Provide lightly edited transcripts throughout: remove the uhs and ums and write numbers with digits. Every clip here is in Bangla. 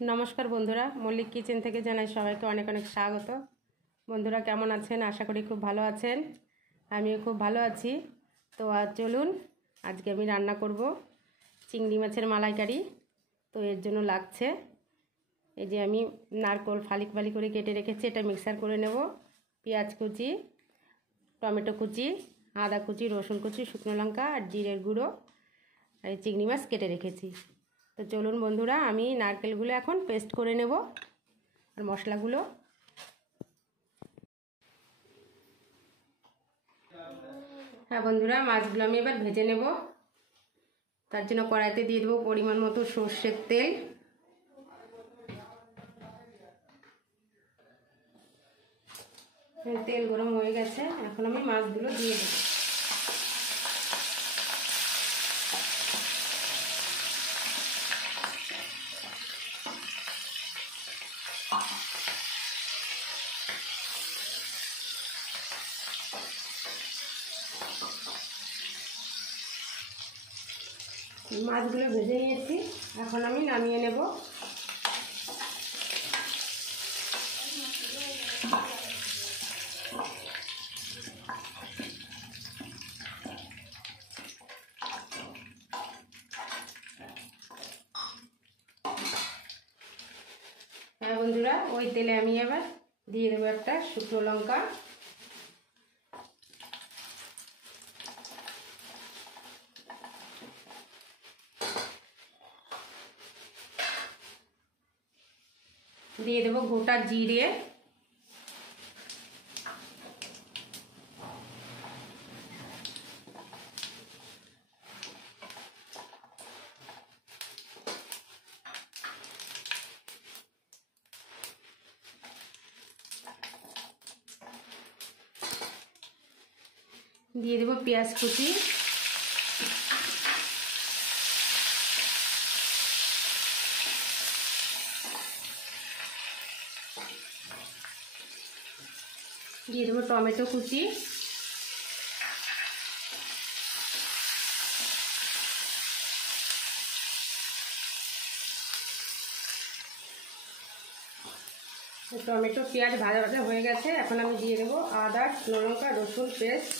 नमस्कार बंधुरा मल्लिक किचेन থেকে জানাই সবাইকে অনেক অনেক স্বাগত। বন্ধুরা কেমন আছেন? আশা করি খুব ভালো আছেন। আমিও খুব ভালো আছি। তো আজ চলুন আজকে আমি রান্না করব চিংড়ি মাছের মালাইকারি। তো এর জন্য লাগছে এই যে আমি নারকেল ফালি ফালি করে কেটে রেখেছি, এটা মিক্সার করে নেব। পেঁয়াজ কুচি, টমেটো কুচি, আদা কুচি, রসুন কুচি, শুকনো লঙ্কা আর জিরের গুঁড়ো আর চিংড়ি মাছ কেটে রেখেছি। তো চলুন বন্ধুরা আমি নারকেলগুলো এখন পেস্ট করে নেব আর মশলাগুলো। হ্যাঁ বন্ধুরা, মাছগুলো আমি এবার ভেজে নেব। তার জন্য কড়াইতে দিয়ে দেবো পরিমাণ মতো সর্ষের তেল। তেল গরম হয়ে গেছে, এখন আমি মাছগুলো দিয়ে দেবো। মাছগুলো ভেজে নিয়েছি, এখন আমি নামিয়ে নেব। হ্যাঁ বন্ধুরা, ওই তেলে আমি এবার দিয়ে দেবো একটা শুকনো লঙ্কা, দিয়ে দেবো গোটা জিরে, দিয়ে দেবো পেঁয়াজ কুচি, দিয়ে দেবো টমেটো কুচি, টমেটো পেঁয়াজ ভাজা ভাজা হয়ে গেছে, এখন আমি দিয়ে দেবো আদা, শুকনো লঙ্কা, রসুন পেস্ট,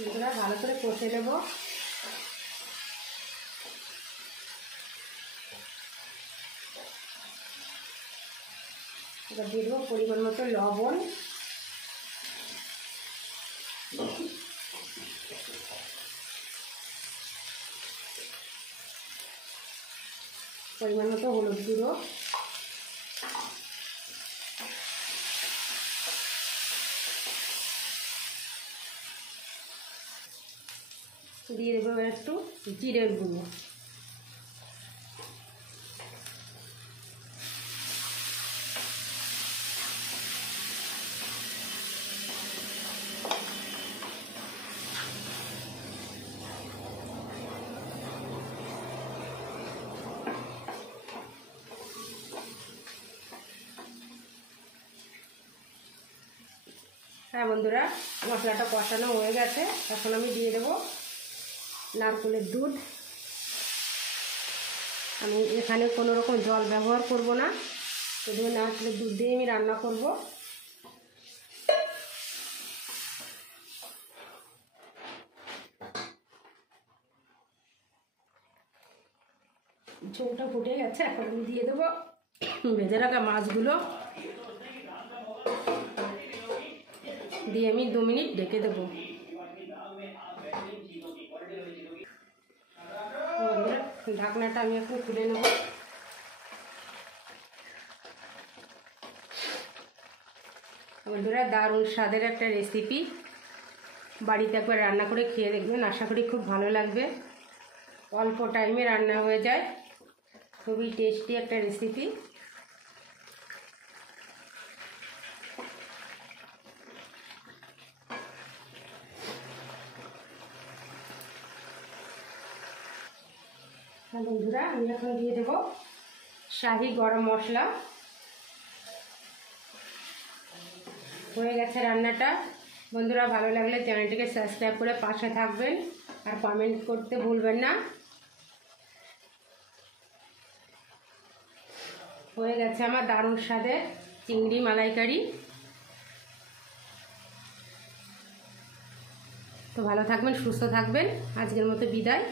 এগুলো ভালো করে কষে নেব। এবার দিয়ে দেবো পরিমাণ মতো লবণ, পরিমাণ মতো হলুদ গুঁড়ো, দিয়ে দেবো একটু জিরের গুঁড়ো। হ্যাঁ বন্ধুরা, মশলাটা কষানো হয়ে গেছে, এখন আমি দিয়ে দেবো নারকেলের দুধ। আমি এখানে কোনো রকম জল ব্যবহার করব না, শুধু নারকেলের দুধ দিয়ে আমি রান্না করব। ঝোলটা ফুটে গেছে, এখন আমি দিয়ে দেবো ভেজে রাখা মাছগুলো, দিয়ে আমি 2 মিনিট ঢেকে দেবো। ঢাকনাটা আমি এখন খুলে নেব। বন্ধুরা, দারুণ স্বাদের একটা রেসিপি, বাড়িতে একবার রান্না করে খেয়ে দেখবেন, আশা করি খুব ভালো লাগবে। অল্প টাইমে রান্না হয়ে যায়, খুবই টেস্টি একটা রেসিপি। বন্ধুরা আমি এখন দিয়ে দেবো শাহি গরম মশলা। হয়ে গেছে রান্নাটা। বন্ধুরা ভালো লাগলে চ্যানেলটিকে সাবস্ক্রাইব করে পাশে থাকবেন আর কমেন্ট করতে ভুলবেন না। হয়ে গেছে আমার দারুণ স্বাদের চিংড়ি মালাইকারি। তো ভালো থাকবেন, সুস্থ থাকবেন। আজকের মতো বিদায়।